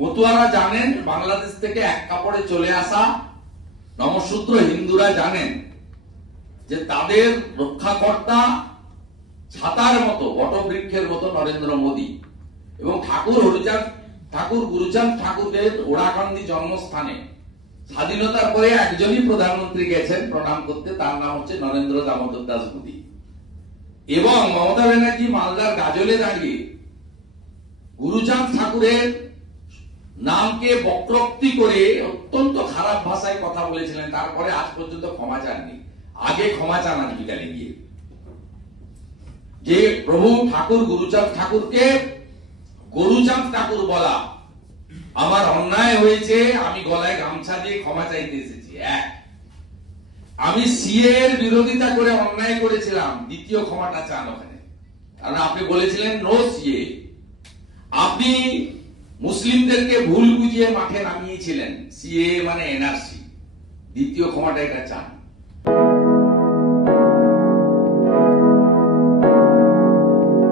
মতুয়ারা জানেন বাংলাদেশ থেকে এক কাপড়ে চলে আসা নমশূদ্র হিন্দুরা জানেন যে তাদের রক্ষাকর্তা ছাতার মতো বটবৃক্ষের মতো নরেন্দ্র মোদী এবং ঠাকুর গুরুচাঁদ ঠাকুরের ওড়াকান্দি জন্মস্থানে স্বাধীনতার পরে একজনই প্রধানমন্ত্রী গেছেন প্রণাম করতে, তার নাম হচ্ছে নরেন্দ্র দামোদর দাস মোদী। এবং মমতা ব্যানার্জি মালদার গাজলে দাঁড়িয়ে গুরুচাঁদ ঠাকুরের নামকে বক্রোক্তি করে অত্যন্ত খারাপ ভাষায় কথা বলেছিলেন, তারপরে আজ পর্যন্ত ক্ষমা চাননি। আগে ক্ষমা চান বিকালে গিয়ে যে প্রভু ঠাকুর গুরুচাঁদ ঠাকুরকে গরুচাঁদ ঠাকুর বলা আমার অন্যায় হয়েছে, আমি গলায় গামছা দিয়ে ক্ষমা চাইতে এসেছি। এক, আমি সিএ এর বিরোধিতা করে অন্যায় করেছিলাম, দ্বিতীয় ক্ষমাটা চান ওখানে, কারণ আপনি বলেছিলেন নো সিএ। আপনি মুসলিমদেরকে ভুল বুঝিয়ে মাঠে নামিয়েছিলেন, সিএ মানে এনআরসি, দ্বিতীয় ক্ষমাটা এটা চান।